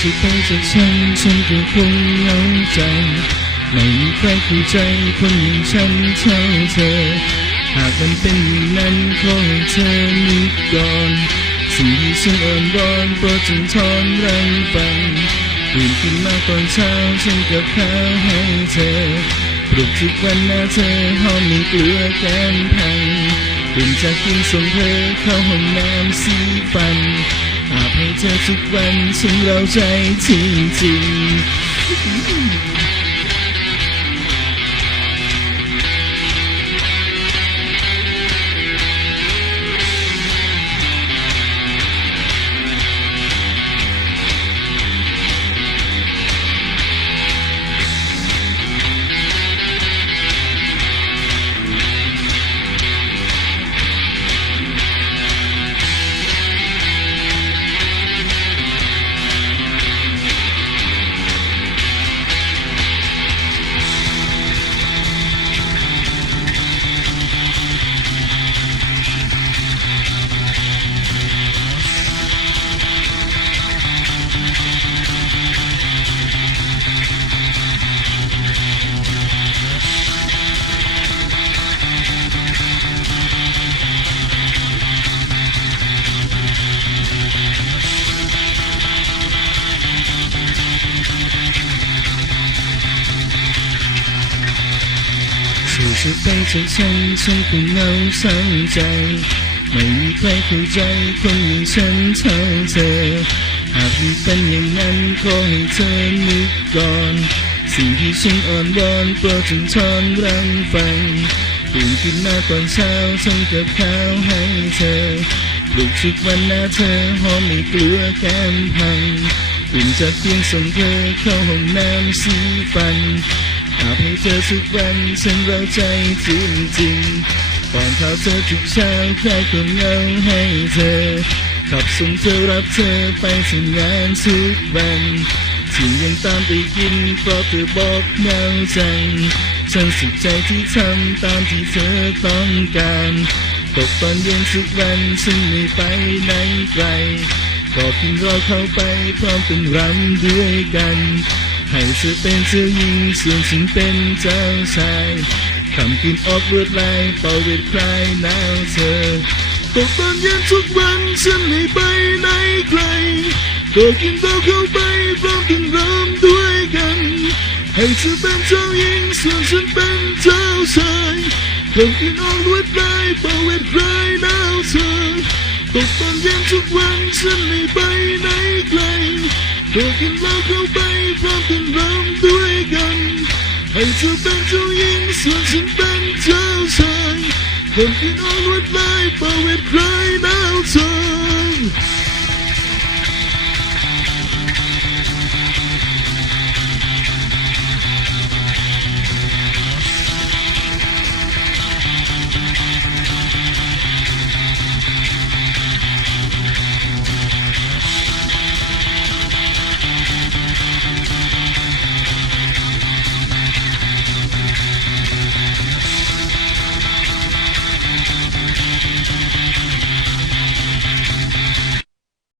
ที่ไปจากฉันฉันก็คงเหงาใจ ไม่มีใครเข้าใจคนอย่างฉันเท่าเธอ หากมันเป็นอย่างนั้นขอให้เธอนึกก่อนสิ่งที่ฉันอ่อนร้อนโปรดจงทอนรังฟังตื่นขึ้นมาตอนเช้าฉันกับข้าวให้เธอปลุกทุกวันหน้าเธอหอมไม่กลัวการพังตื่นจากกินส่งเธอเข้าห้องน้ำสีฟัน อาบให้เธอทุกวันฉันเราใจจริงๆ ช่วยช่วยไปจฉันฉันคงเงาเศร้าใจ ไม่มีใครเข้าใจคนอย่างฉันเท่าเธอ หากมันเป็นอย่างนั้นขอให้เธอนึกก่อน สิ่งที่ฉันอ่อนวอนโปรดจงทอนรังฟังตื่นขึ้นมาตอนเช้าฉันกับข้าวให้เธอปลุกทุกวันหน้าเธอหอมไม่กลัวแการพังตื่นจากเตียงส่งเธอเข้าห้องน้ำสีฟัน อาบให้เธอทุกวันฉันเราใจจริงจริงๆป้อนข้าวเธอทุกเช้าแคลายความเงาให้เธอ ขับส่งเธอรับเธอไปทำงานทุกวันที่ยังตามไปกินเพราะเธอบอกเงาจังฉันสุขใจที่ทำตามที่เธอต้องการตกตอนเย็นทุกวันฉันไม่ไปไหนไกลก็เพียงรอเข้าไปพร้อมเป็นรำด้วยกัน ให้เธอเป็นเจ้าหญิงส่วนฉันเป็นเจ้าชายคำคืนออกรวดลายเป่าเวทคลายหนาวเธอตกตอนเย็นทุกวันฉันไม่ไปไหนไกลก็กินเหล้าเข้าไปพร้อมเป็นรำด้วยกัน ให้เธอเป็นเจ้าหญิงส่วนฉันเป็นเจ้าชายคำคืนออกรวดลายเป่าเวทคลายหนาวเธอตกตอนเย็นทุกวันฉันไม่ไปไหนไกลก็กินเหล้าเข้า ให้เธอเป็นเจ้าหญิงส่วนฉันเ